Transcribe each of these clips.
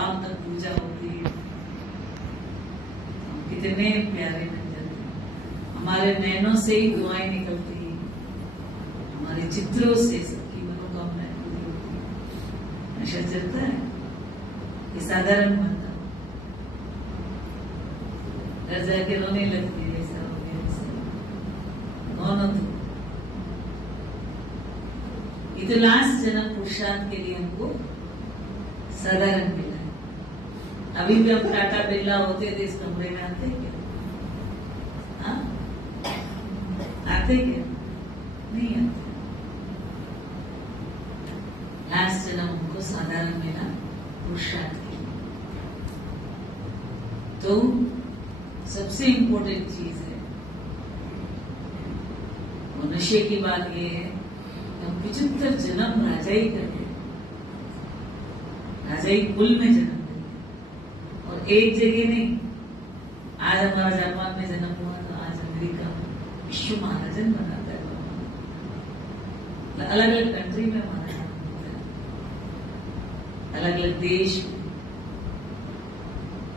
साल तक पूजा होती है। कितने प्यारे बन जाते हैं, हमारे नैनों से ही दुआएं निकलती है, हमारे चित्रों से सबकी मनोकामनाएं पूरी होती है। नशा चलता है, ये साधारण बात है। घर जाके रोने लगती है, ऐसा हो गया, ऐसा। कौन हो तुम? ये तो लास्ट जन्म पुरुषार्थ के लिए हमको साधारण मिला है। अभी भी हम टाटा बिरला होते थे, इस कमरे में आते क्या? हाँ, आते क्या? नहीं आते। लास्ट जन्म हमको साधारण मिला पुरुषार्थ के लिए। तो सबसे इम्पोर्टेंट चीज है, वो नशे की बात ये है, हम 75 जन्म राजाई करते हैं, राजाई कुल में जन्म लेते, और एक जगह नहीं। आज हमारा जापान में जन्म हुआ, तो आज अमेरिका में विश्व महाराजन बनाता है। अलग अलग कंट्री में हमारा जन्म होता है, अलग अलग देश में।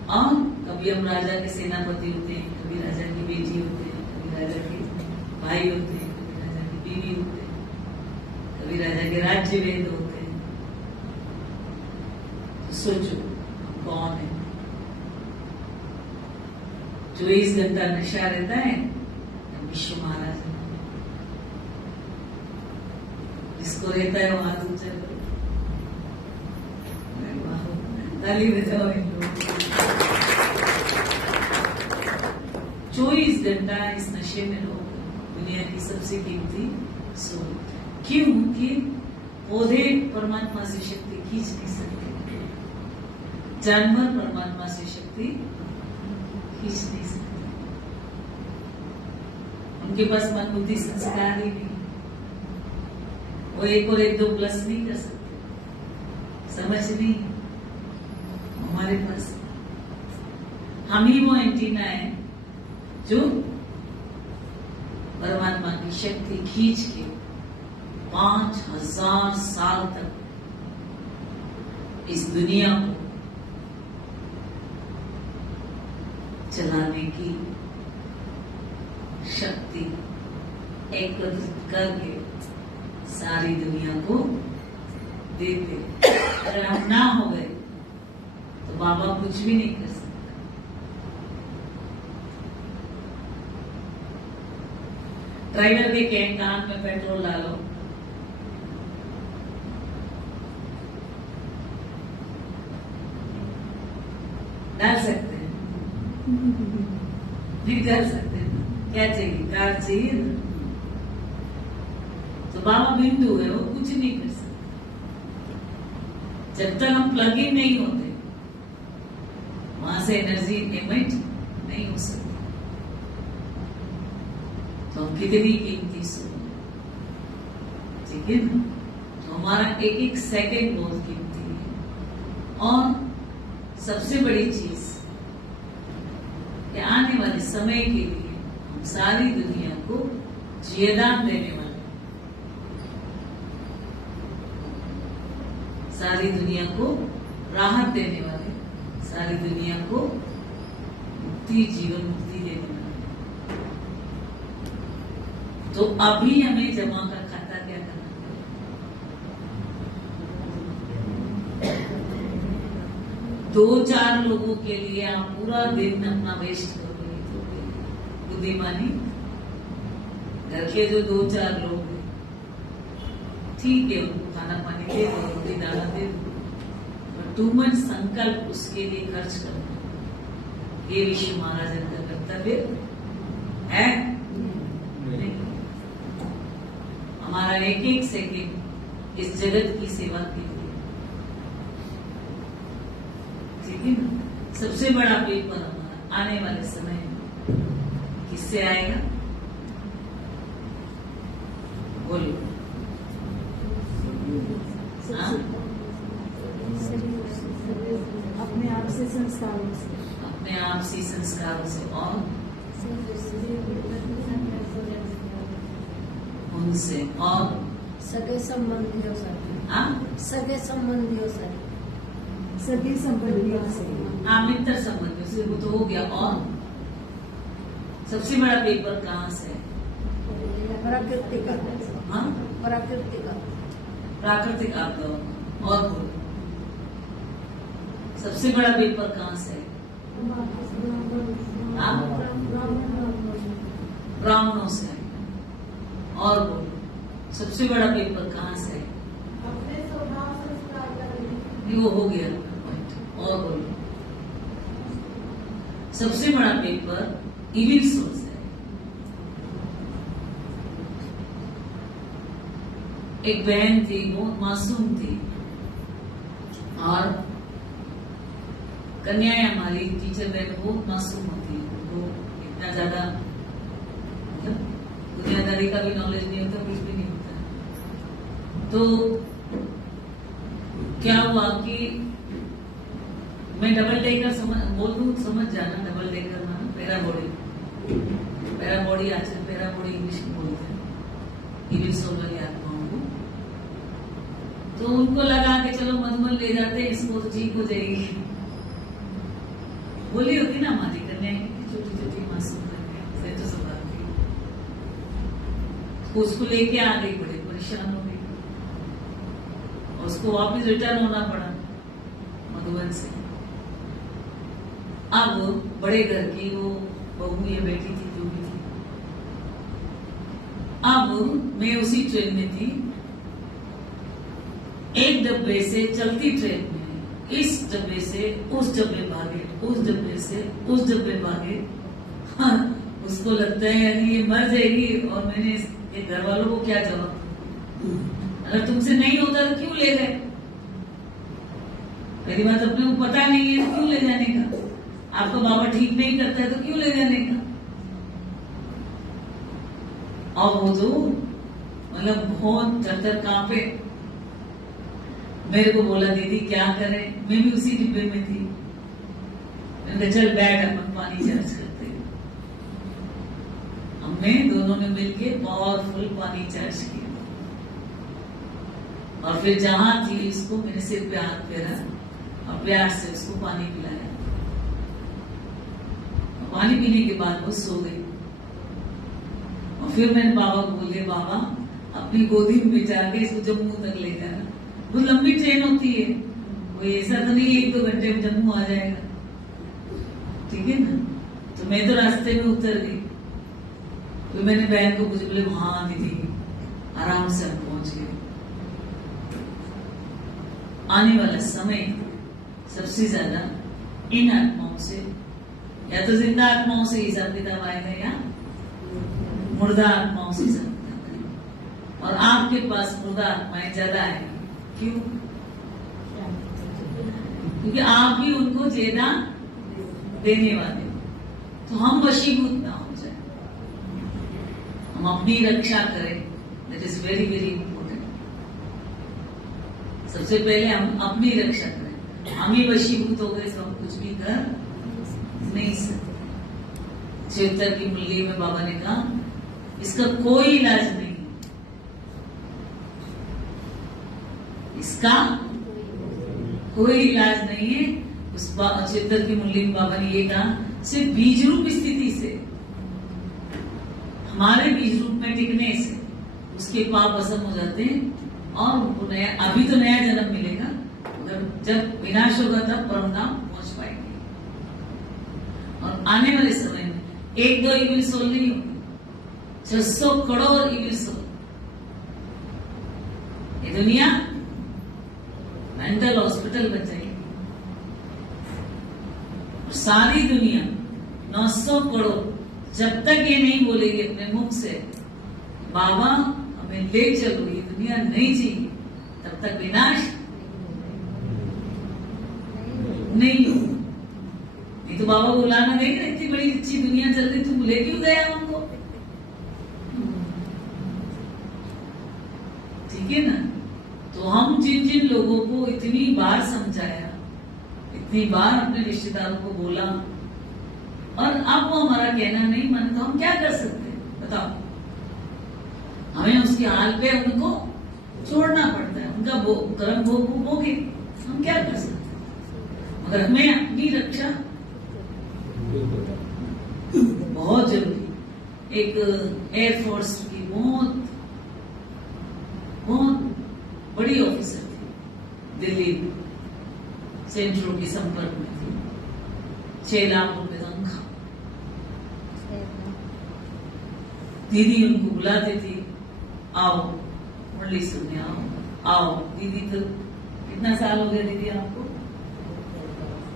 और कभी हम राजा के सेनापति होते हैं, कभी राजा की बेटी होते हैं, कभी राजा के भाई होते हैं, कभी राजा की बीवी होते हैं, कभी राजा के राज्य वेद होते हैं। तो सोचो कौन है? 24 घंटा नशा रहता है, विश्व महाराज जिसको रहता है वो हाथ ऊंचा करो, ताली बजाओ इन लोगों। 24 घंटा इस नशे में लोग, दुनिया की सबसे कीमती सोल। क्यों? कि पौधे परमात्मा से शक्ति खींच नहीं सकते, जानवर परमात्मा से शक्ति खींच नहीं सकते, उनके पास मन बुद्धि संस्कार ही नहीं, वो 1 और 1 2 प्लस नहीं कर सकते, समझ नहीं। हमारे पास हम ही वो एंटीना है जो परमात्मा की शक्ति खींच के 5000 साल तक इस दुनिया को चलाने की शक्ति एकत्रित करके सारी दुनिया को देते। अगर हम ना हो गए तो बाबा कुछ भी नहीं कर सकते। ड्राइवर के कान में पेट्रोल डालो, डाल सकते हैं? नहीं डाल सकते। क्या चाहिए? कार चाहिए ना? तो बाबा बिंदु है, वो कुछ नहीं कर सकते। जब तक हम प्लग इन नहीं होते, वहां से एनर्जी एमिट नहीं हो सकती। तो हम कितनी कीमती सोल, ठीक है ना? तो हमारा एक एक सेकंड बहुत कीमती है। और सबसे बड़ी चीज कि आने वाले समय के लिए हम सारी दुनिया को जियदान देने वाले, सारी दुनिया को राहत देने वाले, सारी दुनिया को मुक्ति, जीवन मुक्ति देने वाले। तो अभी हमें जमा का खाता क्या करना है? 2-4 लोगों के लिए आप पूरा दिन अपना वेस्ट करोगे तो बुद्धिमानी। घर के जो 2-4 लोग हैं, ठीक है, उनको खाना पानी दे दो, रोटी दाना दे दो, पर टू मच संकल्प उसके लिए खर्च करना, ये विश्व महाराजन का कर्तव्य है नहीं। हमारा एक एक सेकंड इस जगत की सेवा के लिए, ठीक है ना? सबसे बड़ा पेपर हमारा आने वाले समय में किससे आएगा? बोलो। अपने आप से संस्कारों से, अपने आप से संस्कारों से, और उनसे, और सगे संबंधियों से, हाँ, सगे संबंधियों से, सभी संबंधियों से। मित्र संबंधियों से, वो तो हो गया। और सबसे बड़ा पेपर कहाँ से है? प्रकृति का। हाँ, प्रकृति का। प्राकृतिक आपदा। और बोलो, सबसे बड़ा पेपर कहाँ से है? ब्राह्मणों से है। और बोलो, सबसे बड़ा पेपर कहाँ से है? नहीं, वो हो गया पॉइंट। और बोलो, सबसे बड़ा पेपर इविल सोल से है। एक बहन थी, बहुत मासूम थी, और कन्याएं हमारी टीचर बहन बहुत मासूम होती है, उनको इतना ज्यादा मतलब दुनियादारी का भी नॉलेज नहीं होता, कुछ भी नहीं होता। तो क्या हुआ कि मैं डबल डेकर बोल दूं, समझ जाना। डबल डेकर माना पैरा बॉडी आजकल पैरा बॉडी इंग्लिश में बोलते हैं, इविल सोल वाली आत्माओं को। तो उनको लगा कि चलो मधुमल ले जाते हैं इसको, तो ठीक हो जाएगी। बोली होती ना हमारी कन्या की छोटी छोटी मासूम कन्या तो सब थी, तो उसको लेके आ गई, बड़े परेशान हो गई, और उसको वापस रिटर्न होना पड़ा मधुबन से। अब बड़े घर की वो बहू या बेटी थी, जो भी थी। अब मैं उसी ट्रेन में थी, एक डब्बे से चलती ट्रेन में इस डब्बे से उस डब्बे भागे, उस डब्बे से उस डब्बे भागे। हाँ, उसको लगता है यानी ये मर जाएगी, और मैंने इसके घर वालों को क्या जवाब, अगर तुमसे नहीं होता तो क्यों ले गए? पहली बात अपने को पता नहीं है, क्यों ले जाने का? आपका बाबा ठीक नहीं करता है तो क्यों ले जाने का? और वो तो मतलब बहुत थर कांपे। मेरे को बोला, दीदी क्या करें? मैं भी उसी डिब्बे में थी। मैंने कहा चल बैठ, अपन पानी चार्ज करते हैं। हमने दोनों ने मिलके पावरफुल पानी चार्ज किया, और फिर जहां थी उसको मेरे सिर पे हाथ फेरा और प्यार से उसको पानी पिलाया। पानी पीने के बाद वो सो गई, और फिर मैंने बाबा को बोल दिया, बाबा अपनी गोदी में बिठा के इसको जम्मू तक ले जाना। वो लंबी ट्रेन होती है, वो ऐसा तो नहीं 1-2 घंटे में जम्मू आ जाएगा, ठीक है ना? तो मैं तो रास्ते में उतर गई। तो मैंने बहन को पूछा, बोले हाँ दीदी, आराम से हम पहुंच गए। आने वाला समय सबसे ज्यादा इन आत्माओं से, या तो जिंदा आत्माओं से हिसाब किताब आएगा, या मुर्दा आत्माओं से हिसाब किताब आएगा। और आपके पास मुर्दा आत्माएं ज्यादा आएगी। क्यों? क्योंकि आप ही उनको ज्यादा देने वाले। तो हम वशीभूत ना हो जाए, हम अपनी रक्षा करें। That is very very important. सबसे पहले हम अपनी रक्षा करें। हम ही वशीभूत हो गए तो हम कुछ भी कर नहीं सकते। शिवतर की मुरली में बाबा ने कहा, इसका कोई इलाज नहीं, इसका कोई इलाज नहीं है। उस शिवतर की मुरली में बाबा ने ये कहा, सिर्फ बीज रूप स्थिति से, हमारे बीज रूप में टिकने से उसके पाप भस्म हो जाते हैं, और उनको नया, अभी तो नया जन्म मिलेगा, मगर जब विनाश होगा तब परमधाम पहुंच पाएंगे। और आने वाले समय में 1-2 इविल सोल नहीं होगी, 600 करोड़ इविल सोल। ये दुनिया मेंटल हॉस्पिटल बन जाएगी, और सारी दुनिया 900 करोड़ जब तक ये नहीं बोलेगी अपने मुख से, बाबा हमें ले चलो, ये दुनिया नहीं चाहिए, तब तक विनाश नहीं हो। नहीं तो बाबा बुलाना देगा, इतनी बड़ी अच्छी दुनिया चल रही, तुम ले क्यों गया हमको? ठीक है ना? तो हम जिन जिन लोगों को इतनी बार समझाया, इतनी बार अपने रिश्तेदारों को बोला, और अब वो हमारा कहना नहीं माने, तो हम क्या कर सकते हैं बताओ? हमें उसके हाल पे उनको छोड़ना पड़ता है, उनका कर्म भोग भोगे, हम क्या कर सकते हैं? मगर हमें अपनी रक्षा बहुत जरूरी। एक एयरफोर्स की बहुत बड़ी ऑफिसर थी, दिल्ली में सेंट्रो के संपर्क में थी, 6 लाख रुपए तनख्वाह। दीदी उनको बुलाती थी, आओ मुरली सुनने आओ। दीदी तो कितना साल हो गया दीदी आपको?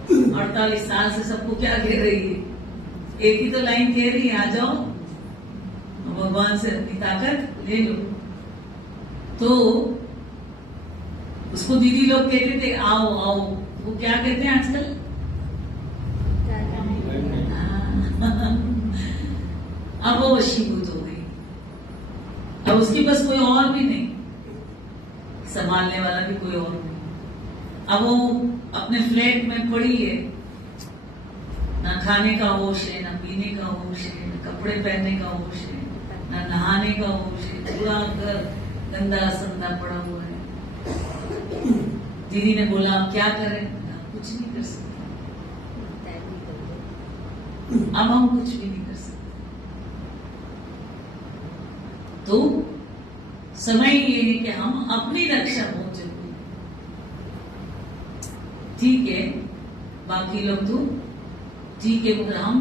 48 साल से सबको क्या कह रही है? एक ही तो लाइन कह रही है, आ जाओ भगवान से अपनी ताकत ले लो। तो उसको दीदी लोग कहते थे आओ आओ, वो क्या कहते हैं आजकल? अब वो वशीभूत हो गई, अब उसके पास कोई और भी नहीं, संभालने वाला भी कोई और नहीं। अब वो अपने फ्लैट में पड़ी है, ना खाने का होश है, ना पीने का होश है, ना कपड़े पहनने का होश है, ना नहाने का होश है, पूरा घर गंदा संदा पड़ा हुआ है। दीदी ने बोला आप क्या करें? कुछ नहीं कर सकते, अब हम कुछ भी नहीं कर सकते। तो समय ये है कि हम अपनी रक्षा बहुत जरूरी है। ठीक है, बाकी लोग तो ठीक है, मगर हम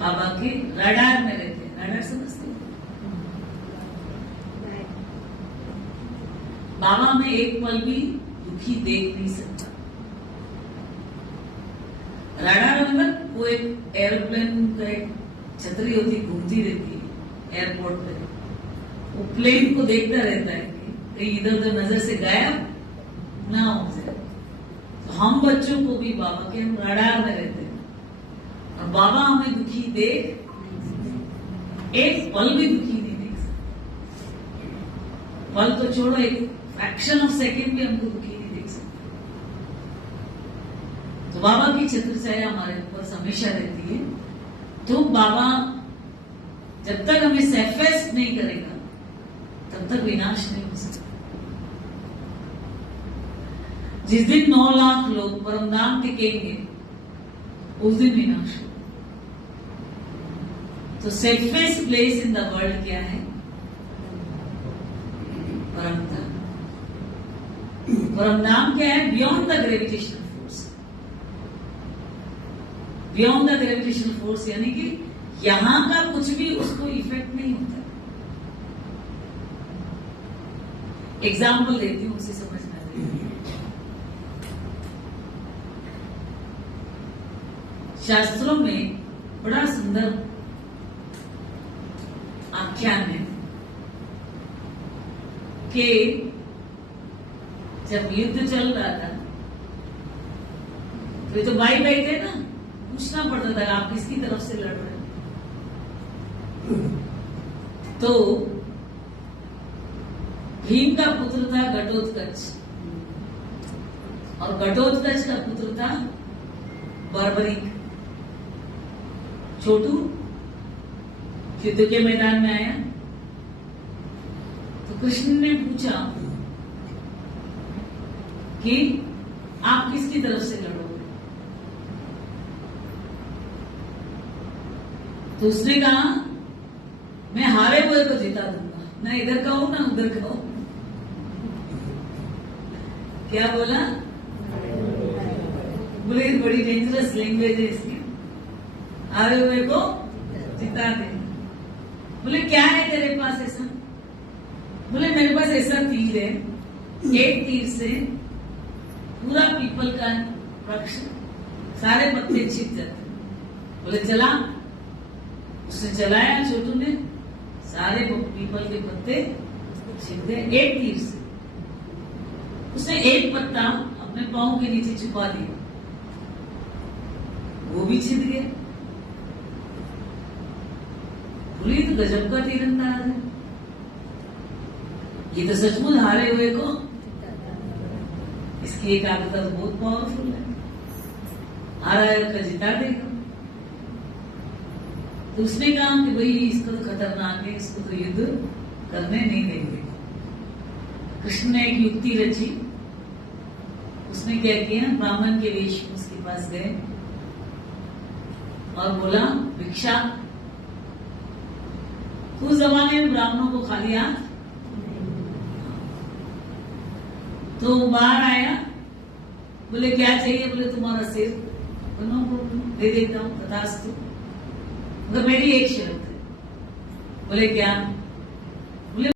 बाबा के रडार में रहते हैं। रडार समझते हैं? बाबा में एक पल भी दुखी देख नहीं सकता। रडार मतलब वो एक एरोप्लेन का एक छतरी होती, घूमती रहती है एयरपोर्ट पे, वो प्लेन को देखता रहता है कि कहीं इधर उधर नजर से गायब ना हो जाए। तो हम बच्चों को भी बाबा के हम रडार में रहते हैं, और बाबा हमें दुखी देख, एक पल भी दुखी नहीं देख सकते। पल तो छोड़ो, एक फ्रैक्शन ऑफ सेकेंड भी हमको दुखी नहीं देख सकते। तो बाबा की छत्र छाया हमारे ऊपर हमेशा रहती है। तो बाबा जब तक हमें सेफेस्ट नहीं करेगा तब तक विनाश नहीं हो सकता। जिस दिन 9 लाख लोग परमधाम टिकेंगे उस दिन विनाश हो। तो safest place in the world क्या है? परमधाम। परमधाम क्या है? Beyond the gravitational force. Beyond the gravitational force यानी कि यहां का कुछ भी उसको इफेक्ट नहीं होता। एग्जाम्पल देती हूं, उसे समझ में आएगी। शास्त्रों में बड़ा सुंदर आख्यान है कि जब युद्ध चल रहा था तो ये तो भाई भाई थे ना, पूछना पड़ता था आप किसकी तरफ से लड़ रहे हो। तो भीम का पुत्र था घटोत्कच, और घटोत्कच का पुत्र था बर्बरीक। छोटू युद्ध के मैदान में आया तो कृष्ण ने पूछा कि आप किसकी तरफ से लड़ोगे? तो उसने कहा मैं हारे हुए को जिता दूंगा, ना इधर का हूं ना उधर का हूं। क्या बोला? बोले बड़ी डेंजरस लैंग्वेज है इसकी, हारे हुए को जिता दे। बोले क्या है तेरे पास ऐसा? बोले मेरे पास ऐसा तीर है, एक तीर से पूरा पीपल का वृक्ष सारे पत्ते छिप जाते। बोले चला। उसने चलाया छोटू ने, सारे पीपल के पत्ते छिप गए एक तीर से। उसने एक पत्ता अपने पांव के नीचे छुपा दिया, वो भी छिप गए। बोली तो गजब का तीरंदाज है, ये तो सचमुच हारे हुए को, इसकी एकाग्रता तो बहुत पावरफुल है, हारा का जिता देगा। तो उसने कहा कि भाई इसको तो खतरनाक है, इसको तो युद्ध करने नहीं देंगे। कृष्ण ने एक युक्ति रची। उसने क्या किया, ब्राह्मण के वेश में उसके पास गए और बोला भिक्षा। तो उस जमाने में ब्राह्मणों को खाली हाथ, तो वो बाहर आया, बोले क्या चाहिए? बोले तुम्हारा सिर, नो प्रॉब्लम, दे देता हूं, तथास्तु। तो मेरी एक शर्त है। बोले क्या? बोले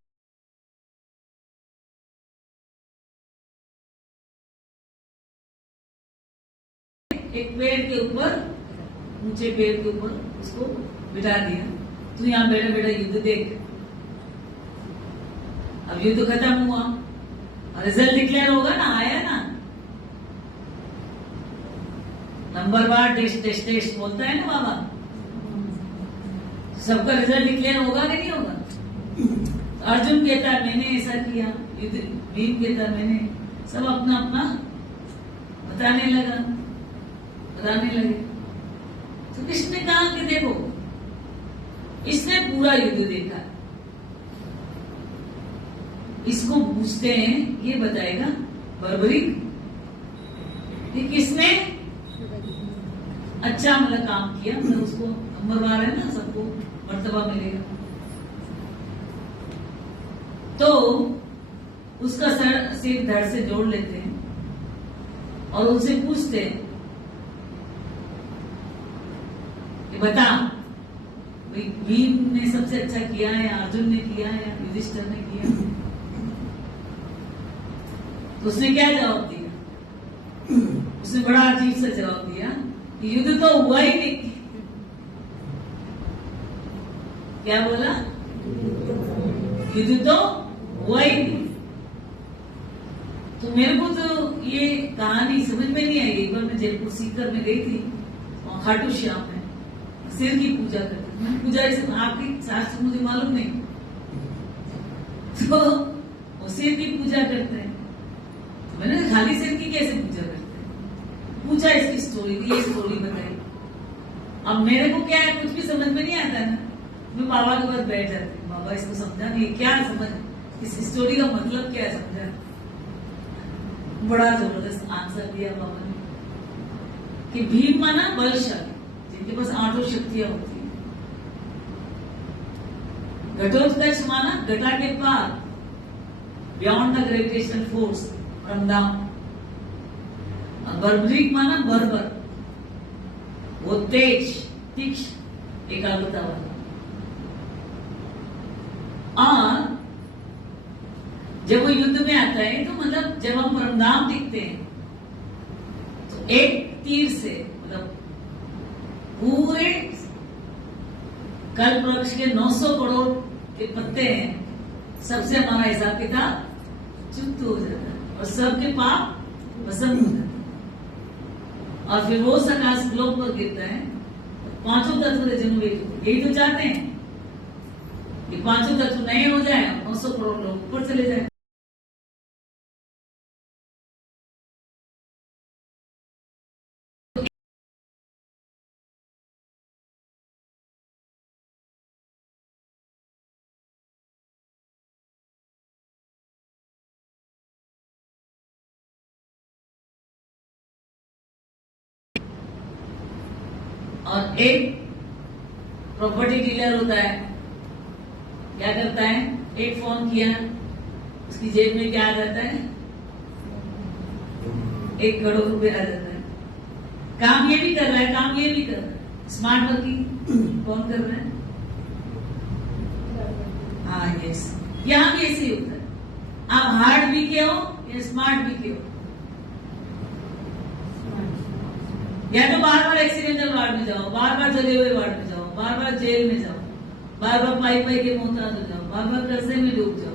एक पेड़ के ऊपर, ऊंचे पेड़ के ऊपर उसको बिठा दिया, तू यहाँ बैठा बैठा युद्ध देख। अब युद्ध खत्म हुआ, रिजल्ट डिक्लेयर होगा ना, आया ना, नंबर बार टेस्ट टेस्ट टेस्ट बोलता है ना बाबा, सबका रिजल्ट डिक्लेयर होगा कि नहीं होगा? तो अर्जुन कहता है मैंने ऐसा किया, युद्ध भीम कहता है मैंने, सब अपना अपना बताने लगे। तो कृष्ण ने कहा कि देखो, इसने पूरा युद्ध देखा, इसको पूछते हैं, ये बताएगा बर्बरी कि किसने अच्छा मतलब काम किया, मतलब उसको नंबरवार है ना, सबको मर्तबा मिलेगा। तो उसका सिर धड़ से जोड़ लेते हैं और उनसे पूछते हैं कि बता, भीम ने सबसे अच्छा किया है, अर्जुन ने किया है, या युधिष्ठिर ने किया? तो उसने क्या जवाब दिया? उसने बड़ा अजीब सा जवाब दिया कि युद्ध तो हुआ ही नहीं। क्या बोला? युद्ध तो हुआ ही नहीं। तो मेरे को तो ये कहानी समझ में नहीं आई। एक बार मैं जयपुर सीकर में गई थी, वहां खाटू श्याम में सिर की पूजा करती थी। मैंने पूजा ऐसे आपकी शास्त्र मुझे मालूम नहीं, तो वो सिर की पूजा करते हैं। तो मैंने खाली सिर की कैसे पूजा करते हैं? पूछा, इसकी स्टोरी दी, ये स्टोरी बताई। अब मेरे को क्या है, कुछ भी समझ में नहीं आता ना, मैं बाबा के पास बैठ जाती हूँ, बाबा इसको समझा नहीं, क्या समझ, इस स्टोरी का मतलब क्या है समझा। बड़ा जबरदस्त आंसर दिया बाबा ने कि भीम माना बलशाली, जिनके पास 8 शक्तियां होती है। घटोत्कच माना घटा के पार, बियॉन्ड द ग्रेविटेशनल फोर्स, परमधाम। और बर्बरीक माना बर्बर, वो तेज तीक्ष्ण एकाग्रता वाला। और जब वो युद्ध में आता है तो मतलब जब हम परमधाम दिखते हैं तो एक तीर से मतलब पूरे कल्प वृक्ष के 900 करोड़ के पत्ते हैं, सबसे हमारा हिसाब किताब चुप्त हो जाता है और सबके पाप भस्म हो जाता है। और फिर वो आकाश ग्लोब पर गिरता है, पांचों तत्व रिजनरेट, यही तो चाहते हैं कि पांचों तत्व नए हो जाए, 900 करोड़ लोग ऊपर चले जाए। और एक प्रॉपर्टी डीलर होता है, क्या करता है, एक फोन किया, उसकी जेब में क्या आ जाता है, 1 करोड़ रुपए आ जाता है। काम ये भी कर रहा है, काम ये भी कर रहा है, स्मार्ट वर्किंग कौन कर रहा है? हाँ यस, यहाँ भी ऐसे ही होता है। आप हार्ड भी के हो या स्मार्ट भी के हो, या तो बार बार एक्सीडेंटल वार्ड में जाओ, बार बार जले हुए वार्ड में जाओ, बार बार जेल में जाओ, बार बार पाई के मोहताज हो जाओ, बार बार कर्जे में डूब जाओ,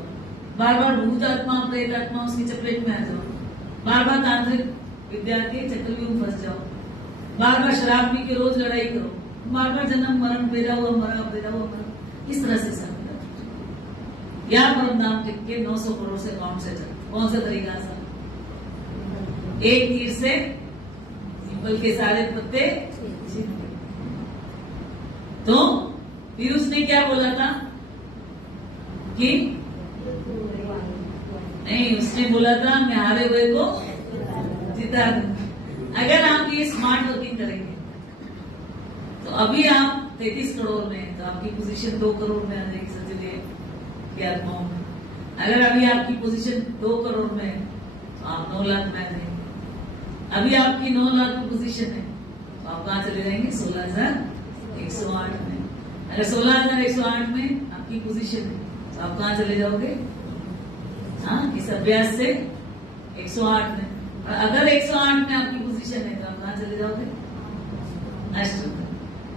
बार बार भूत आत्मा प्रेत आत्मा उसकी चपेट में आ जाओ, बार बार तांत्रिक विद्या के चक्रव्यूह में फंस जाओ, बार बार शराब पी के रोज लड़ाई करो, बार बार जन्म मरण, पैदा हुआ मरा, पैदा हुआ मरा, इस तरह से सब या परमधाम टिक के 900 करोड़ से अकाउंट से चल। कौन सा तरीका सर? एक तीर से पीपल के सारे पत्ते। तो फिर उसने क्या बोला था कि नहीं, उसने बोला था मैं हारे हुए को जिता दूंगा। अगर आप ये स्मार्ट वर्किंग करेंगे तो अभी आप 33 करोड़ में हैं, तो आपकी पोजीशन 2 करोड़ में आ जाएगी सचदेव की आत्माओं में। अगर अभी आपकी पोजीशन 2 करोड़ में है तो आप 9 लाख में आ जाएंगे। अभी आपकी 9 लाख की पोजीशन है तो आप कहाँ चले जाएंगे? 16,108 में। अगर 16,108 में आपकी पोजीशन है तो आप कहाँ चले जाओगे? हाँ, इस अभ्यास से 108 में। और अगर 108 में आपकी पोजीशन है तो आप कहाँ चले जाओगे? अष्टवतन।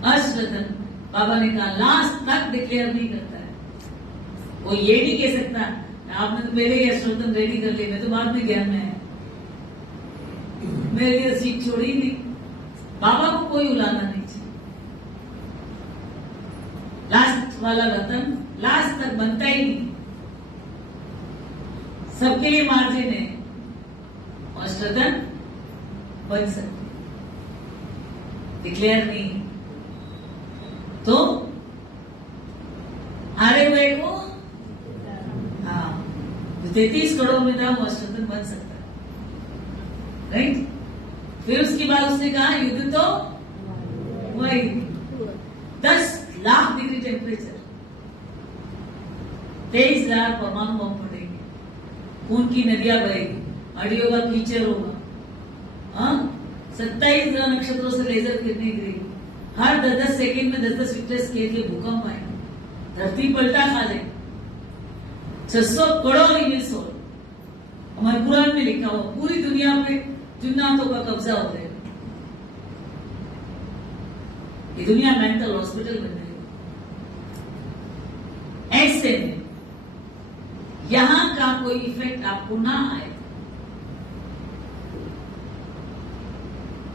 अष्टवतन बाबा ने कहा लास्ट तक डिक्लेयर नहीं करता है। वो ये नहीं कह सकता आपने तो पहले ही अष्टवतन रेडी कर लिया, मैं तो बाद में ज्ञान में है, मेरे लिए सीख छोड़ी नहीं। बाबा को कोई उलाना नहीं चाहिए। लास्ट वाला वतन लास्ट तक बनता ही नहीं, सबके लिए मार्जिन है। अष्टवतन बन सकते, डिक्लेयर नहीं तो हारे हुए को 33 करोड़ में था वो अष्टवतन बन सकता है, राइट। फिर उसके बाद उसने कहा युद्ध तो वही 10 लाख डिग्री टेम्परेचर, 23,000 परमाणु बम फटेंगे, खून की नदियां बहेगी, अड़ियों का कीचड़ होगा, 27 नक्षत्रों से लेजर किरणें गिरेगी, हर 10-10 सेकेंड में 10-10 रिक्टर स्केल के भूकंप आएंगे, धरती पलटा खा जाएगी, 600 करोड़ ईमेल्स हो, हमारे कुरान में लिखा हुआ पूरी दुनिया पे जिन्नातों का कब्जा हो जाएगा। ये दुनिया मेंटल हॉस्पिटल बन जाएगी। ऐसे में यहां का कोई इफेक्ट आपको ना आए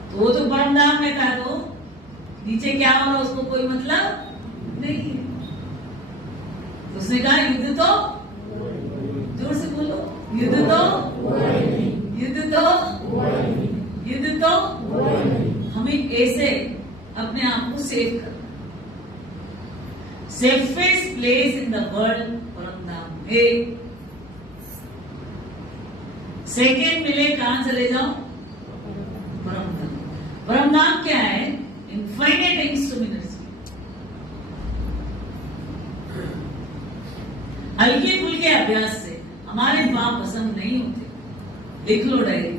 तो वो तो परमधाम में था, तो नीचे क्या हो रहा उसको कोई मतलब नहीं है। तो उसने कहा युद्ध तो, जोर से बोलो, युद्ध तो हमें ऐसे अपने आप को सेव करना। Safest place in the world परमधाम है। सेकेंड मिले कहां चले जाओ? परमधाम। परमधाम क्या है? इनफाइनाइट इंस्ट्रूमेंट्स, हल्के फुल्के अभ्यास से हमारे पाप पसंद नहीं होते। लिख लो डायरी,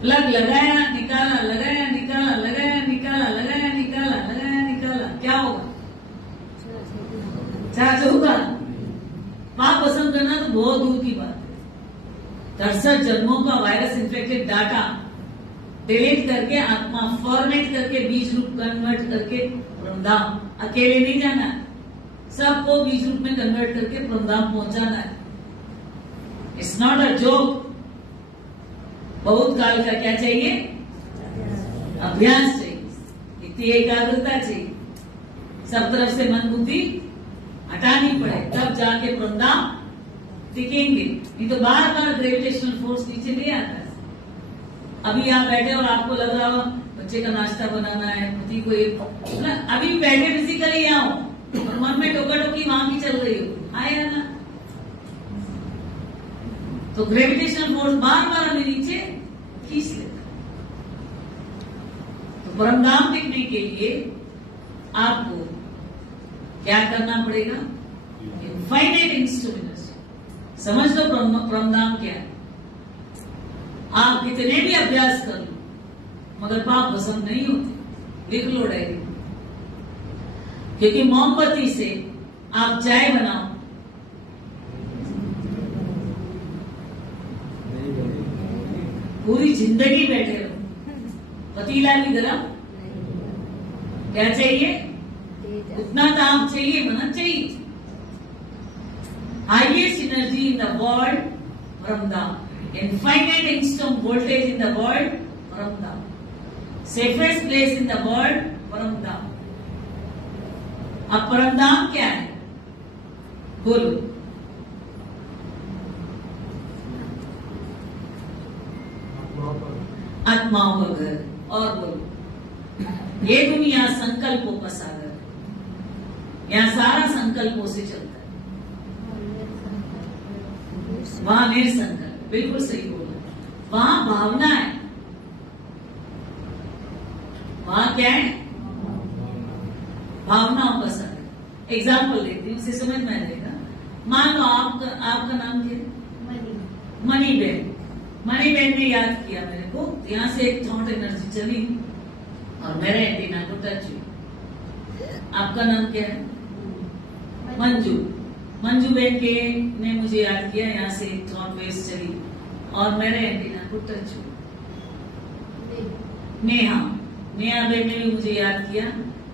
प्लग लगाया निकाला, लगाया निकाला, लगाया निकाला, लगाया निकाला, लगाया निकाला, क्या होगा? चार्ज होगा। पाप पसंद करना तो बहुत दूर की बात है। 63 जन्मों का वायरस इन्फेक्टेड डाटा डिलीट करके, आत्मा फॉर्मेट करके, बीज रूप कन्वर्ट करके परमधाम, अकेले नहीं जाना, सबको बीज रूप में कन्वर्ट करके परमधाम पहुंचाना है। It's not a joke. बहुत काल का क्या चाहिए? अभ्यास चाहिए, इतनी एकाग्रता चाहिए, सब तरफ से मन बुद्धि हटानी पड़े, तब जाके परमधाम टिकेंगे। नहीं तो बार बार ग्रेविटेशनल फोर्स नीचे नहीं आता है। अभी यहाँ बैठे और आपको लग रहा हो बच्चे का नाश्ता बनाना है, पति को एक, अभी बैठे फिजिकली यहाँ हो और मन में टोका टोकी वहां की चल रही हो, आए ना। तो ग्रेविटेशनल फोर्स बार बार हमें नीचे खींच लेता। तो परमधाम टिकने के लिए आपको क्या करना पड़ेगा? Infinite instruments. समझ लो परमधाम क्या है। आप कितने भी अभ्यास कर लो मगर पाप भस्म नहीं होते। लिख लो डायरी, क्योंकि मोमबत्ती से आप चाय बनाओ, पूरी जिंदगी बैठे रहो, पतीला भी गरम, क्या चाहिए? उतना ताप चाहिए, मना चाहिए। Highest energy in the world परमधाम, infinite instant voltage in the world परमधाम, safest place in the world परमधाम। अब परमधाम क्या है? बोलो। आत्माओं का घर। और बोलो, ये दुनिया संकल्पों का सागर है, यहाँ सारा संकल्पों से चलता है, वहां निर्संकल्प, बिल्कुल सही बोला। वहां भावना है, वहां क्या है? भावनाओं का सागर। एग्जाम्पल देती हूँ, उसे समझ में आएगा। मान लो आपका नाम क्या है? मणिबेन। मणिबेन ने याद किया मेरे को, यहाँ से एक थॉट एनर्जी चली और मेरे एंटीना को टच हुई। आपका नाम क्या है? मंजू। मंजू बेन के ने मुझे याद किया, यहाँ से एक थॉट वेव्स चली और मेरे एंटीना को टच हुई। नेहा। नेहा बेन ने भी मुझे याद किया,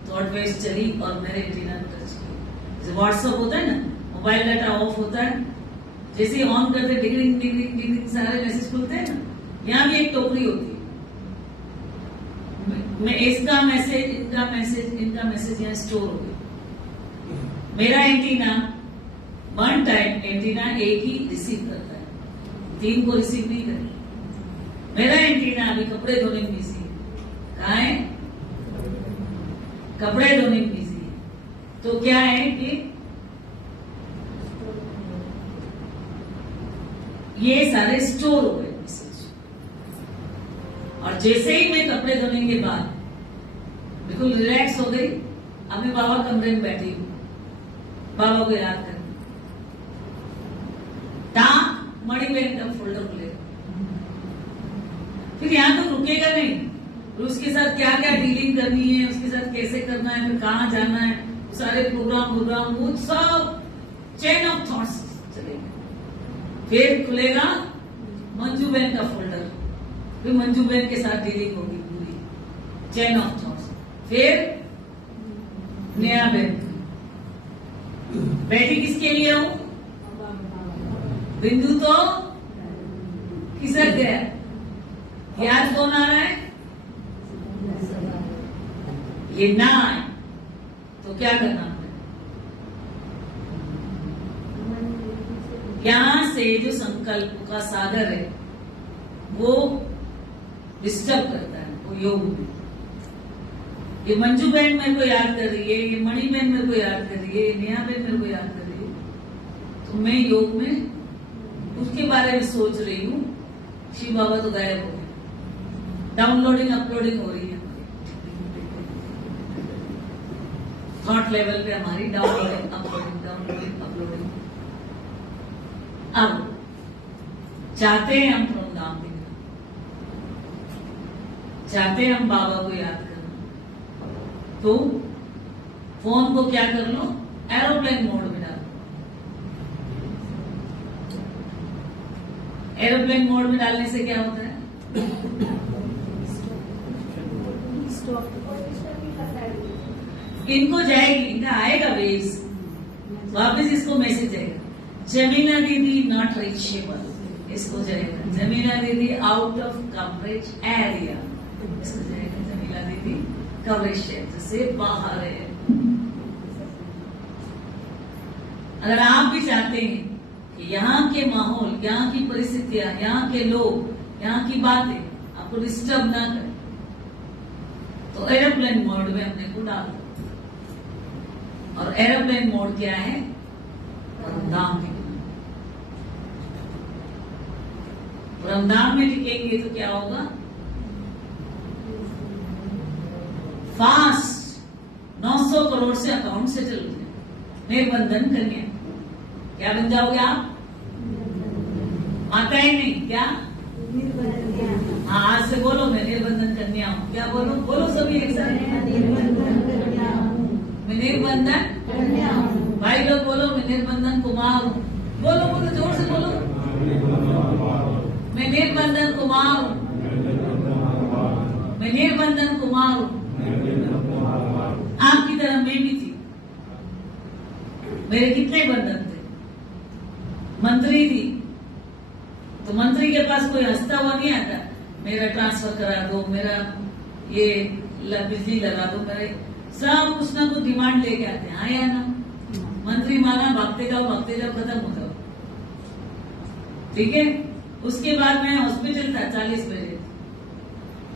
थॉट वेव्स चली और मेरे एंटीना को टच किया। जैसे व्हाट्सएप होता है ना, मोबाइल डाटा ऑफ होता है, जैसे ही ऑन करते डिग्रिंग डिग्रिंग डिग्रिंग सारे मैसेज खुलते हैं ना, यहाँ भी एक टोकरी होती है। मैं इसका मैसेज, इनका मैसेज यहाँ स्टोर हो गया। मेरा एंटीना वन टाइम एंटीना एक ही रिसीव करता है, 3 को रिसीव नहीं करे। मेरा एंटीना अभी कपड़े धोने में बिजी है। कहाँ है? कपड़े धोने में बिजी है। तो क्या है कि ये सारे स्टोर हो गए मैसेज, और जैसे ही मैं कपड़े धोने के बाद बिल्कुल रिलैक्स हो गई, अब मैं बाबा कमरे में बैठी हूँ, बाबा को याद करती, मणिबेन का फोल्डर खुलेगा। फिर यहाँ तो रुकेगा नहीं, फिर उसके साथ क्या क्या डीलिंग करनी है, उसके साथ कैसे करना है, फिर कहाँ जाना है, सारे प्रोग्राम वो सब चेन ऑफ थॉट्स चलेंगे। फिर खुलेगा मंजू बेन का फोल्डर, फिर मंजू बेन के साथ डीलिंग होगी पूरी चेन ऑफ थॉट्स। फिर नेहा बेन। बैठी किसके लिए हूं? बिंदु तो खिसक गया। याद कौन आ रहा है? ये ना आए तो क्या करना है? यहां से जो संकल्प का सागर है वो डिस्टर्ब करता है, वो योग में। ये मंजू बहन मेरे को याद कर रही है, ये मणि बहन मेरे को याद कर रही है, ये नेहा बहन मेरे को याद कर रही है, तो मैं योग में उसके बारे में सोच रही हूँ। शिव बाबा तो गायब हो गए। डाउनलोडिंग अपलोडिंग हो रही है थॉट लेवल पे हमारी, डाउनलोडिंग अपलोडिंग। अब चाहते हैं हम प्रोग्राम देखना, चाहते हैं हम बाबा को याद करना, तो फोन को क्या कर लो? एरोप्लेन मोड में डालो। एरोप्लेन मोड में डालने से क्या होता है? इनको जाएगी, इनका आएगा वेव्स, वापस इसको मैसेज आएगा, जमीना दीदी नॉट रीचेबल, इसको जाएगा जमीना दीदी आउट ऑफ कवरेज एरिया, इसको जाएगा जमीना दीदी कवरेज क्षेत्र से बाहर है। अगर आप भी चाहते हैं कि यहाँ के माहौल, यहाँ की परिस्थितियां, यहाँ के लोग, यहाँ की बातें आपको डिस्टर्ब ना करें, तो एरोप्लेन मोड में अपने को डाल दो। और एरोप्लेन मोड क्या है? परमधाम में। परमधाम में टिकेंगे तो क्या होगा? फास्ट 900 करोड़ से अकाउंट सेटल हो जाए। निर्बंधन कन्या क्या बन जाओगे आप? माता ही नहीं, क्या? हाँ, आज से बोलो मैं निर्बंधन कन्या हूँ। क्या बोलो? बोलो सभी एक साथ, मैं निर्बंधन कन्या हूँ। भाई लोग बोलो मैं निर्बंधन कुमार हूँ। बोलो बोलो जोर से बोलो, मैं निर्बंधन कुमार हूँ, मैं निर्बंधन कुमार हूँ। आपकी तरह मैं भी थी। मेरे कितने बंधन थे? मंत्री थी तो मंत्री के पास कोई हंसता हुआ नहीं आता, मेरा ट्रांसफर करा दो, मेरा ये बिजली लगा दो, मेरे सब कुछ ना कुछ डिमांड लेके आते हैं। हाँ या ना? मंत्री मांगा, भागते जाओ खत्म हो जाओ। ठीक है। उसके बाद में हॉस्पिटल था, 40 बजे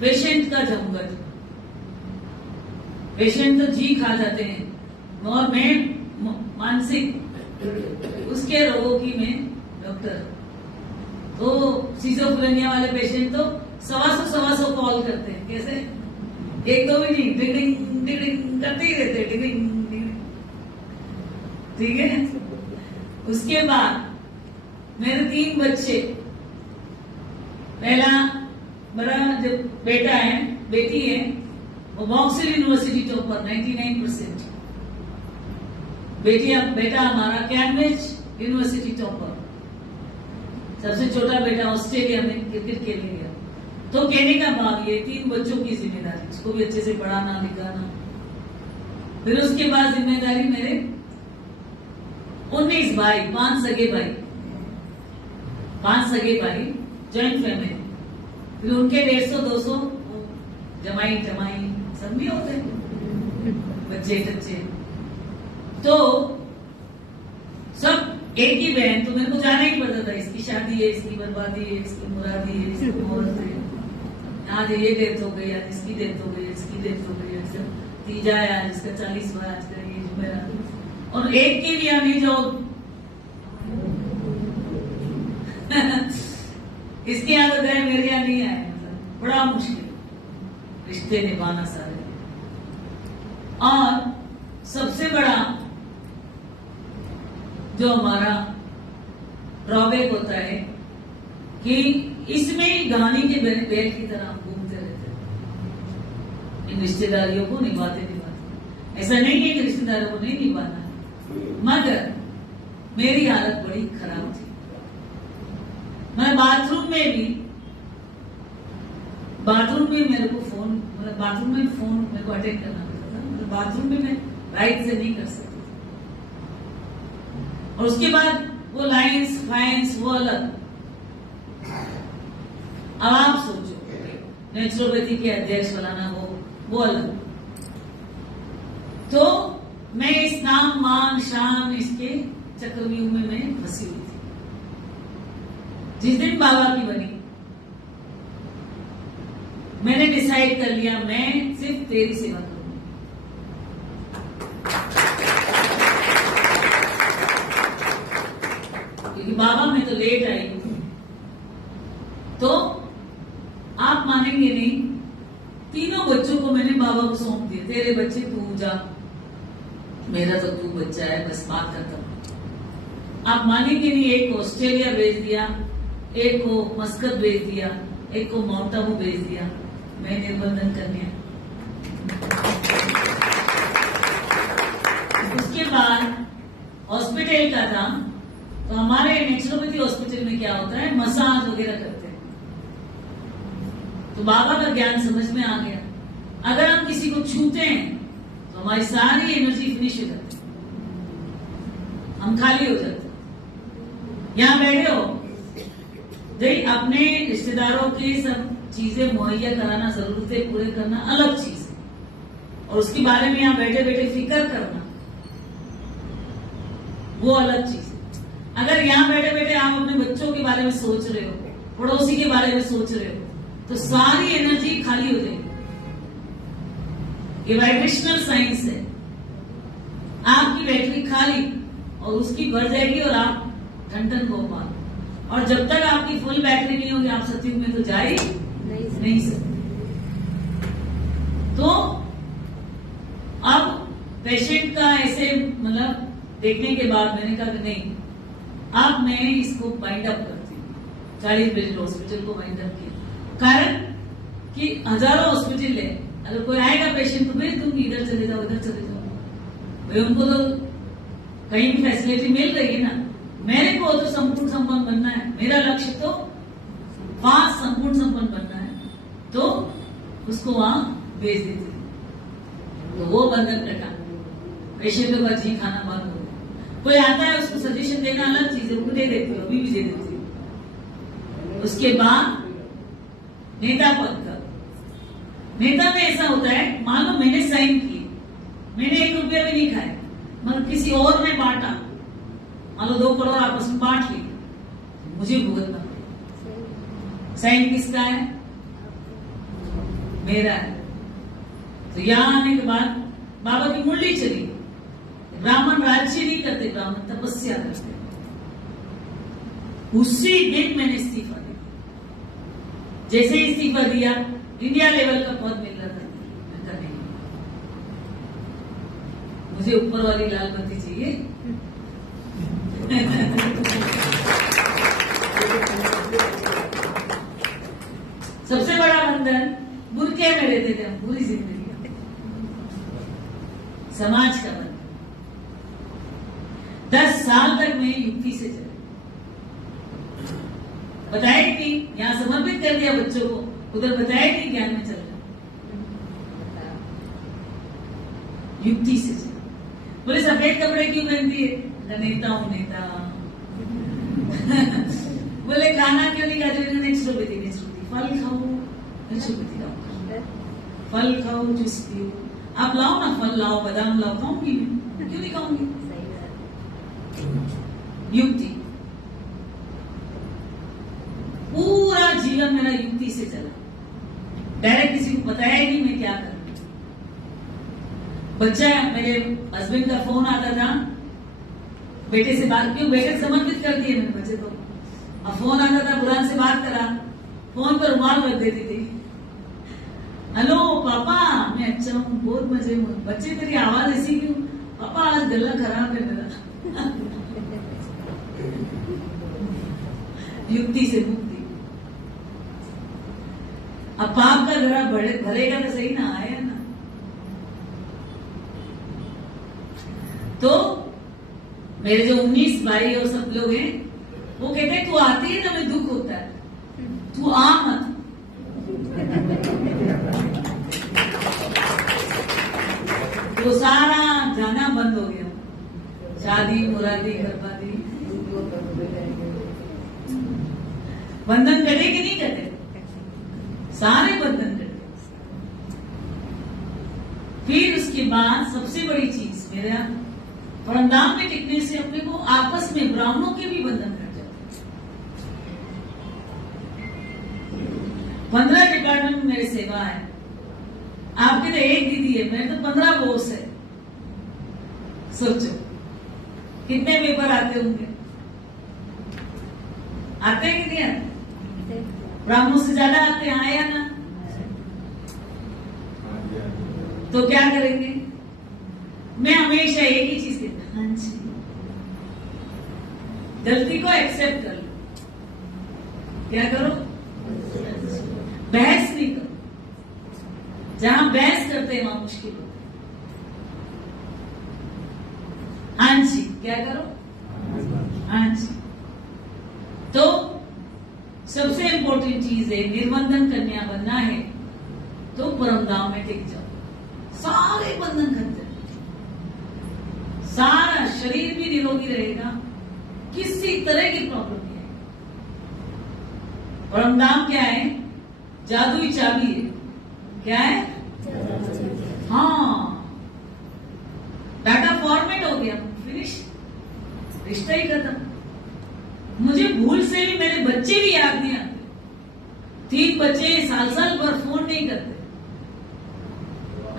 पेशेंट का झमघट, पेशेंट तो जी खा जाते हैं और मैं मानसिक उसके रोगों की मैं डॉक्टर, तो सिजोफ्रेनिया वाले पेशेंट तो 125 कॉल करते हैं। कैसे? एक दो भी नहीं, डिडिंग डिडिंग करते ही रहते, डिडिंग डिडिंग। ठीक है। उसके बाद मेरे 3 बच्चे, पहला मेरा जो बेटा है, बेटी है, वो बॉक्सर यूनिवर्सिटी टॉपर 99%। बेटा हमारा कैम्ब्रिज यूनिवर्सिटी टॉपर। सबसे छोटा बेटा ऑस्ट्रेलिया में क्रिकेट खेलने गया। तो कहने का भाव ये 3 बच्चों की जिम्मेदारी, उसको भी अच्छे से पढ़ाना लिखाना। फिर उसके बाद जिम्मेदारी मेरे 19 भाई, 5 सगे भाई, जॉइंट फैमिली। फिर उनके 150-200 जमाई सब भी होते हैं, बच्चे। तो सब एक ही बहन, तो मेरे को जाना ही पड़ता था, इसकी शादी है, इसकी बर्बादी है, इसकी मुरादी है, इसकी मोहरत है, आज ये डेथ हो गई, आज इसकी डेथ हो गई, इसकी डेथ हो गई, तीजा है आज इसका 40वां, आज का ये मेरा। और एक की भी आनी जो इसके यहाँ तो गए, मेरे यहाँ नहीं आए। मतलब बड़ा मुश्किल रिश्ते निभाना सारे। और सबसे बड़ा जो हमारा ड्रॉबैक होता है कि इसमें गाने के बैल की तरह घूमते रहते हैं। इन रिश्तेदारियों को निभाते। ऐसा नहीं है कि रिश्तेदारों को नहीं निभाना है, मगर मेरी हालत बड़ी खराब थी। मैं बाथरूम में मेरे को फोन, मतलब बाथरूम में फोन मेरे को अटेंड करना पड़ता था। मतलब बाथरूम में मैं राइट से नहीं कर सकती। और उसके बाद वो लाइंस फाइंस वो अलग। अब आप सोचो, नेचुरोपैथी के अध्यक्ष फलाना वो अलग। तो मैं इस नाम मान शान इसके चक्रव्यूह में मैं फंसी हुई थी। जिस दिन बाबा की बनी, मैंने डिसाइड कर लिया मैं सिर्फ तेरी सेवा करूंगी। क्योंकि बाबा में तो लेट आई हूं, तो आप मानेंगे नहीं, 3 बच्चों को मैंने बाबा को सौंप दिया। तेरे बच्चे तू जा, मेरा तो तू बच्चा है, बस बात खत्म। आप मानेंगे नहीं, एक को ऑस्ट्रेलिया भेज दिया, एक को मस्कत भेज दिया, एक को माउंट आबू भेज दिया। मैं निर्बंधन कन्या। उसके बाद हॉस्पिटल का था, तो हमारे नेचुरोपैथी हॉस्पिटल में क्या होता है, मसाज वगैरह करते हैं। तो बाबा का ज्ञान समझ में आ गया, अगर हम किसी को छूते हैं तो हमारी सारी एनर्जी फिनिश हो जाती है, हम खाली हो जाते हैं। यहां बैठे हो, भाई अपने रिश्तेदारों की सब चीजें मुहैया कराना, जरूरतें पूरे करना अलग चीज है, और उसके बारे में यहां बैठे बैठे फिक्र करना वो अलग चीज है। अगर यहां बैठे बैठे आप अपने बच्चों के बारे में सोच रहे हो, पड़ोसी के बारे में सोच रहे हो, तो सारी एनर्जी खाली हो जाएगी। ये वाइब्रेशनल साइंस है। आपकी बैटरी खाली और उसकी बढ़ जाएगी और आप ठन गोपाल। और जब तक आपकी फुल बैटरी नहीं होगी, आप सतयुग में तो जा ही नहीं सकते। तो अब पेशेंट का ऐसे मतलब देखने के बाद मैंने कहा कि नहीं, अब मैं इसको बाइंड अप करती हूँ। 40 बेड हॉस्पिटल को बाइंड अप किया, कारण कि हजारों हॉस्पिटल है, अगर कोई आएगा पेशेंट तो भेज दूंगी, इधर चले जाओ इधर चले जाओ, भाई उनको तो कहीं भी फैसिलिटी मिल रही है ना। मेरे को तो संपूर्ण संपन्न बनना है, मेरा लक्ष्य तो 5 संपूर्ण संपन्न बनना है, तो उसको वहां भेज देती हूँ। तो वो बंधन कटा, पेशेंटों का जी खाना बंद हो गया। कोई आता है उसको सजेशन देना अलग चीज है, वो दे देती हूँ, अभी भी दे देती हूँ। उसके बाद नेता पद का, नेता में ऐसा होता है, मान लो मैंने साइन किए, मैंने 1 रुपया भी नहीं खाया, मगर किसी और ने बांटा, मान लो 2 करोड़ आपस में बांट ली, मुझे भुगतना। साइन किसका है? मेरा है। तो यहां आने के बाद बाबा की मुरली चली। ब्राह्मण राज्य नहीं करते, ब्राह्मण तपस्या करते। उसी दिन मैंने इस्तीफा दिया। जैसे इस्तीफा दिया, इंडिया लेवल का पद मिल रहा था, मैं मुझे ऊपर वाली लाल बत्ती चाहिए। सबसे बड़ा बंधन बुरके में रहते थे हम पूरी जिंदगी, समाज का बंधन। 10 साल तक मैं युक्ति से चले, बताया ही नहीं, यहाँ समर्पित कर दिया बच्चों को, उधर बताया ही नहीं ज्ञान में चल रहा, युक्ति से चले। बोले सफेद कपड़े क्यों पहनती है? नेता हूं नेता। बोले खाना क्यों नहीं खाते? Naturopathy naturopathy. फल खाओ, नेचुरोपैथी खाओ, फल खाओ, जूस पियो। आप लाओ ना, फल लाओ, बादाम लाओ, खाऊंगी मैं, क्यों नहीं खाऊंगी? युक्ति। पूरा जीवन मेरा युक्ति से चला, डायरेक्ट किसी को बताया ही नहीं मैं क्या करूं। बच्चा, मेरे हस्बैंड का फोन आता था, बेटे से बात, क्यों बेटे समर्पित कर दिए मैंने बच्चे को। अब फोन आता था, बुरान से बात करा, फोन पर रुमाल रख देती थी। हेलो पापा, मैं अच्छा हूँ, बहुत मजे में। बच्चे तेरी आवाज ऐसी क्यों? पापा आज गला खराब है मेरा। युक्ति से मुक्ति। अब पाप का घड़ा भरेगा तो सही ना, आया ना। तो मेरे जो 19 भाई और सब लोग हैं, वो कहते हैं तू आती है ना हमें दुख होता है, तू आ मत। तो सारा जाना बंद हो गया, शादी मुरादी बर्बादी। बंधन कटे कि नहीं कटे? सारे बंधन कटे। फिर उसके बाद सबसे बड़ी चीज, मेरा परमधाम में टिकने से अपने को आपस में ब्राह्मणों के भी बंधन कट जाते। 15 डिपार्टमेंट में मेरी सेवा है, आपके तो एक दीदी है, मेरे तो 15 बॉस है। सोचो कितने पेपर आते होंगे, आते हैं कि नहीं आते? ब्राह्मणों से ज्यादा आते हैं, आया ना? तो क्या करेंगे? मैं हमेशा एक ही चीज कहती, हाँ जी, गलती को एक्सेप्ट कर लो। क्या करो? बहस नहीं करो। जहां बहस करते हैं वहां मुश्किल होता है। हाँ जी, क्या करो? हाँ जी। तो सबसे इंपॉर्टेंट चीज है, निर्बंधन कन्या बनना है तो परमधाम में टिक जाओ। सारे बंधन खत्म, सारा शरीर भी निरोगी रहेगा, किसी तरह की प्रॉब्लम नहीं है। परमधाम क्या है? जादुई चाबी है। क्या है? हाँ, डाटा फॉर्मेट हो गया, फिनिश, रिश्ता ही खत्म। मुझे भूल से भी मेरे बच्चे भी याद नहीं आते। 3 बच्चे साल भर फोन नहीं करते।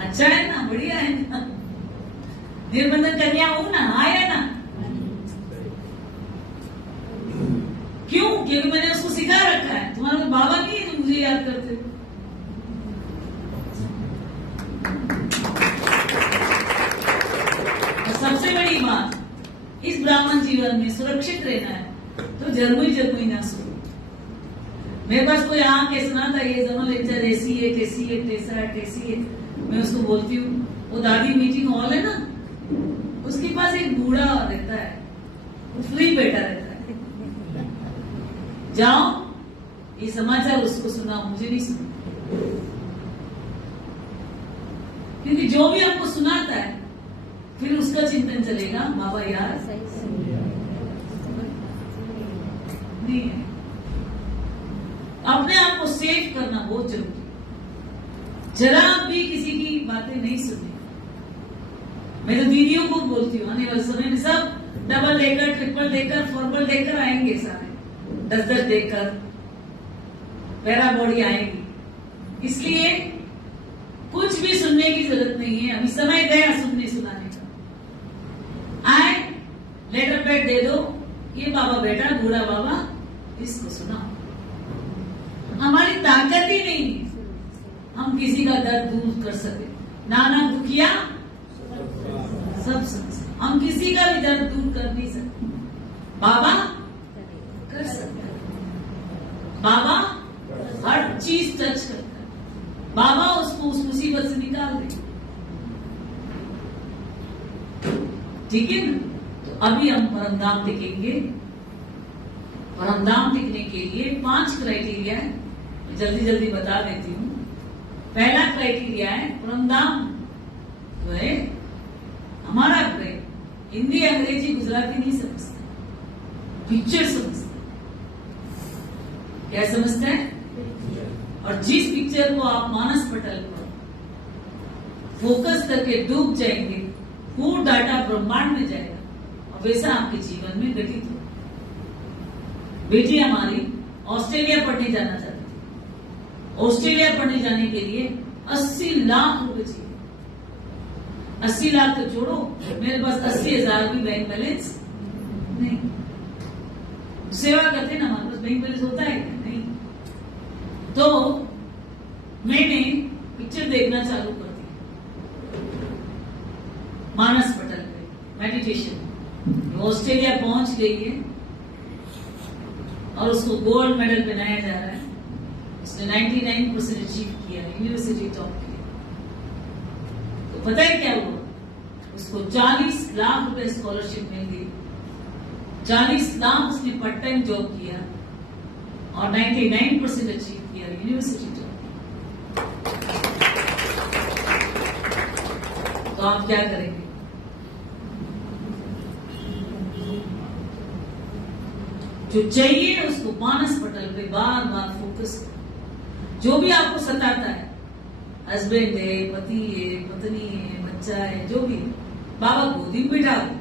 अच्छा है ना, बढ़िया है ना। निर्बंधन कन्या हूं ना, आया ना। क्यों? क्योंकि मैंने उसको सिखा रखा है। तुम्हारा तो बाबा नहीं है जो मुझे याद करते। और सबसे बड़ी बात, इस ब्राह्मण जीवन में सुरक्षित रहना है तो जर्मई ना सुनो। मेरे पास कोई आके सुनाता ये जमा लेक्चर ऐसी है, कैसी है, कैसा है, कैसी है, मैं उसको बोलती हूँ, वो दादी मीटिंग हॉल है ना, उसके पास एक बूढ़ा रहता है, वो फ्री बैठा रहता है। जाओ ये समाचार उसको सुनाओ, मुझे नहीं सुना। क्योंकि जो भी हमको सुनाता है फिर उसका चिंतन चलेगा, बाबा यार नहीं है। अपने आप को सेव करना बहुत जरूरी है। जरा भी किसी की बातें नहीं सुननी। मैं तो दीदियों को बोलती हूँ, आने वाले समय में सब डबल देकर, ट्रिपल देकर, फोरबल देकर आएंगे, सारे 10-10 देकर पैरा बॉडी आएगी। इसलिए कुछ भी सुनने की जरूरत नहीं है, अभी समय गया सुनने सुनाने का। आए लेटर पैड दे दो, ये बाबा बेटा, बूढ़ा बाबा, इसको सुनाओ। हमारी ताकत ही नहीं है हम किसी का दर्द दूर कर सके। नाना दुखिया सब समझते, हम किसी का भी दर्द दूर कर नहीं सकते, बाबा कर सकते हैं। बाबा हर चीज टच करता है, बाबा उसको उस मुसीबत से निकाल दे। ठीक है ना? तो अभी हम परमधाम दिखेंगे। परमधाम दिखने के लिए 5 क्राइटेरिया है, जल्दी जल्दी बता देती हूँ। पहला क्राइटेरिया है परमधाम जो है हमारा ब्रेन हिंदी अंग्रेजी गुजराती नहीं समझता, पिक्चर समझता है। क्या समझता है? और जिस पिक्चर को आप मानस पटल पर फोकस करके डूब जाएंगे, पूर्ण डाटा ब्रह्मांड में जाएगा और वैसा आपके जीवन में घटित होगा। बेटी हमारी ऑस्ट्रेलिया पढ़ने जाना चाहती थी। ऑस्ट्रेलिया पढ़ने जाने के लिए 80 लाख रुपए चाहिए। 80 लाख तो छोड़ो, मेरे पास 80,000 भी बैंक बैलेंस नहीं। सेवा करते ना, हमारे पास बैंक बैलेंस होता है क्या? नहीं। तो मैंने पिक्चर देखना चालू कर दिया मानस पटल पे, मेडिटेशन। ऑस्ट्रेलिया पहुंच गई है और उसको गोल्ड मेडल पहनाया जा रहा है। उसने 99% अचीव किया, यूनिवर्सिटी टॉप किया। तो पता है क्या हुआ? उसको 40 लाख रुपए स्कॉलरशिप मिल गई। 40 लाख उसने पार्ट टाइम जॉब किया और 99% अचीव किया, यूनिवर्सिटी टॉप। तो आप क्या करेंगे? जो चाहिए उसको मानस पटल पे बार बार फोकस करो। जो भी आपको सताता है, हस्बैंड है, पति है, पत्नी है, बच्चा है, जो भी है, बाबा गोदी में बिठा दो।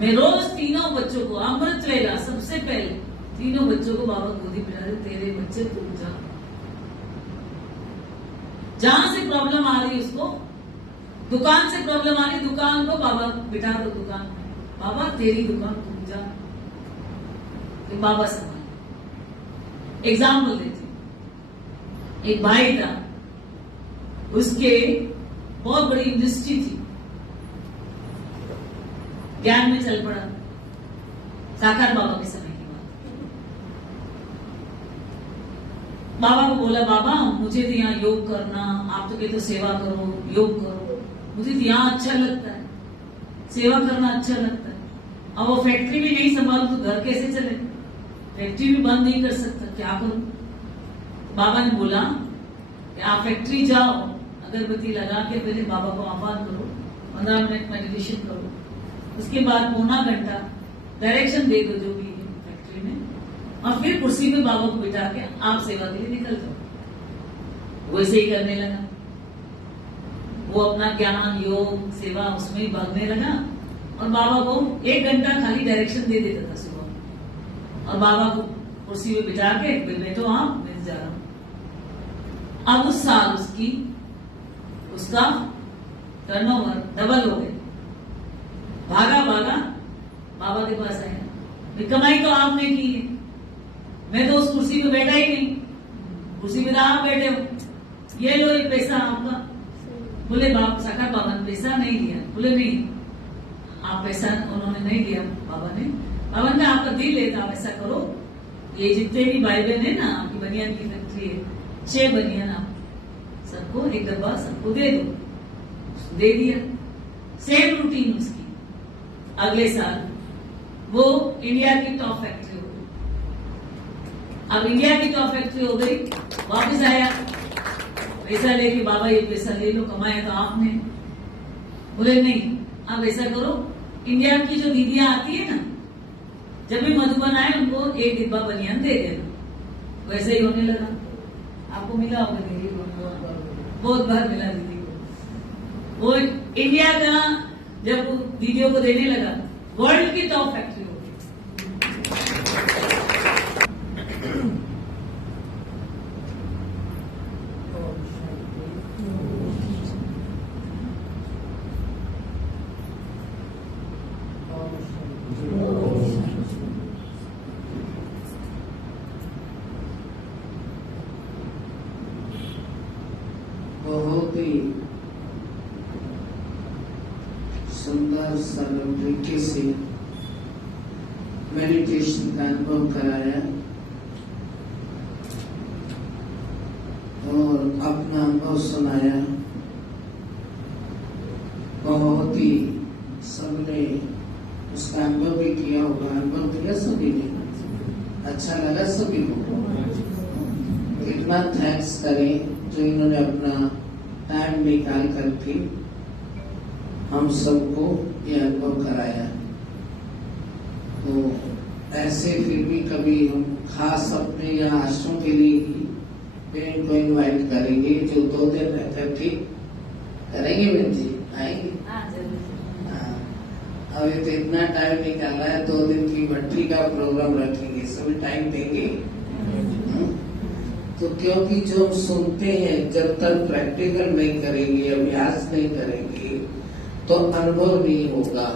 मैं रोज तीनों बच्चों को अमृत वेला सबसे पहले तीनों बच्चों को बाबा गोदी बिठा दे, तेरे बच्चे तू जा। जहां से प्रॉब्लम आ रही उसको, दुकान से प्रॉब्लम आ रही, दुकान को बाबा बिठा दो दुकान में, बाबा तेरी दुकान तू जा, बाबा संभाल। एग्जाम्पल देती हूं। एक भाई था, उसके बहुत बड़ी इंडस्ट्री थी, ज्ञान में चल पड़ा। साकार बाबा के समय की बात। बाबा को बोला, बाबा मुझे तो यहाँ योग करना, आप तो कहते हो सेवा करो, योग करो, मुझे तो यहाँ अच्छा लगता है, सेवा करना अच्छा लगता है। अब वो फैक्ट्री भी नहीं संभालू तो घर कैसे चले? फैक्ट्री भी बंद नहीं कर सकता, क्या करूं? बाबा ने बोला कि आप फैक्ट्री जाओ, अगरबत्ती लगा के पहले बाबा को आह्वान करो, 15 मिनट मेडिटेशन करो, उसके बाद पौना घंटा डायरेक्शन दे दो जो भी है फैक्ट्री में, और फिर कुर्सी पे बाबा को बिठा के आप सेवा के लिए निकल जाओ। वैसे ही करने लगा। वो अपना ज्ञान, योग, सेवा उसमें ही भागने लगा और बाबा को 1 घंटा खाली डायरेक्शन दे देता था सुबह, और बाबा को कुर्सी पे बिठा के बैठो, आप मैं जा रहा हूं। अब उस साल उसका टर्नओवर डबल हो गया। भागा बाबा के पास आया, कमाई तो आपने की है, मैं तो उस कुर्सी पे बैठा ही नहीं, कुर्सी पे तो आप बैठे हो, ये लो ये पैसा आपका। बोले साकार बाबा ने पैसा नहीं दिया। बोले नहीं, आप पैसा उन्होंने नहीं दिया। बाबा ने कहा आपका दिल लेता, आप ऐसा करो, ये जितने भी भाई बहन है ना, आपकी बनियान की फैक्ट्री है, 6 बनियान आप सबको एक डब्बा सबको दे दो। दे दिया। सेम रूटीन उसकी। अगले साल वो इंडिया की टॉप फैक्ट्री हो गई। अब इंडिया की टॉप फैक्ट्री हो गई, वापस आया पैसा लेके, बाबा ये पैसा ले लो, कमाया तो आपने। बोले नहीं, आप ऐसा करो, इंडिया की जो दीदियां आती है ना, जब भी मधुबन आए उनको 1 डिब्बा बनियान दे देना। वैसे ही होने लगा। आपको मिला होगा दीदी को, बहुत बार मिला दीदी को। वो इंडिया का जब दीदियों को देने लगा, वर्ल्ड की टॉप फैक्ट्री हो गई। बहुत ही सुंदर सरल तरीके से मेडिटेशन का अनुभव कराया और अपना अनुभव सुनाया। बहुत ही सबने उसका अनुभव भी किया होगा। अनुभव किया सभी ने, अच्छा लगा सभी को। इतना थैंक्स करें जो इन्होंने अपना टाइम निकाल करके हम सबको ये अनुभव कराया। तो ऐसे फिर भी कभी हम खास अपने यहाँ आश्रम के लिए ही बहन को इनवाइट करेंगे जो 2 दिन रहकर ठीक करेंगे। बहन जी आएंगे? हाँ जरूर। हाँ, अभी तो इतना टाइम निकाला है, 2 दिन की भट्टी का प्रोग्राम रखेंगे, सभी टाइम देंगे। तो क्योंकि जो हम सुनते हैं जब तक प्रैक्टिकल नहीं करेंगे, अभ्यास नहीं करेंगे तो अनुभव नहीं होगा।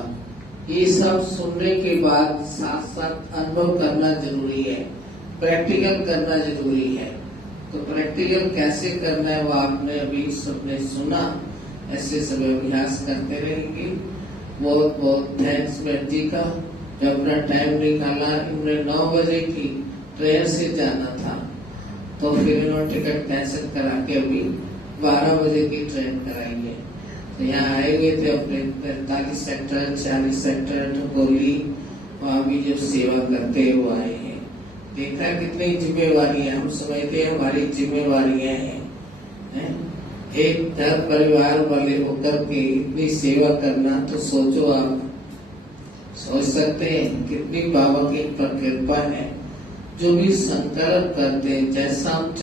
ये सब सुनने के बाद साथ साथ अनुभव करना जरूरी है, प्रैक्टिकल करना जरूरी है। तो प्रैक्टिकल कैसे करना है वो आपने अभी सबने सुना। ऐसे सब अभ्यास करते रहेंगे। बहुत बहुत थैंक्स बहन जी का जो अपना टाइम निकाला। इन्होंने 9 बजे की ट्रेन से जाना था तो फिर इन्होंने टिकट कैंसिल करा के अभी 12 बजे की ट्रेन कराएंगे। तो यहाँ आए हुए थे अपने 43 सेक्टर 40 सेक्टर ठकोली, वहाँ भी जो सेवा करते हैं वो आए हैं। देखा कितनी जिम्मेवारी है, हम समझते हैं हमारी जिम्मेवारियां हैं। एक घर परिवार वाले होकर के इतनी सेवा करना, तो सोचो आप, सोच सकते हैं कितनी बाबा की कृपा है। जो भी संकल्प करते हैं, जैसा हम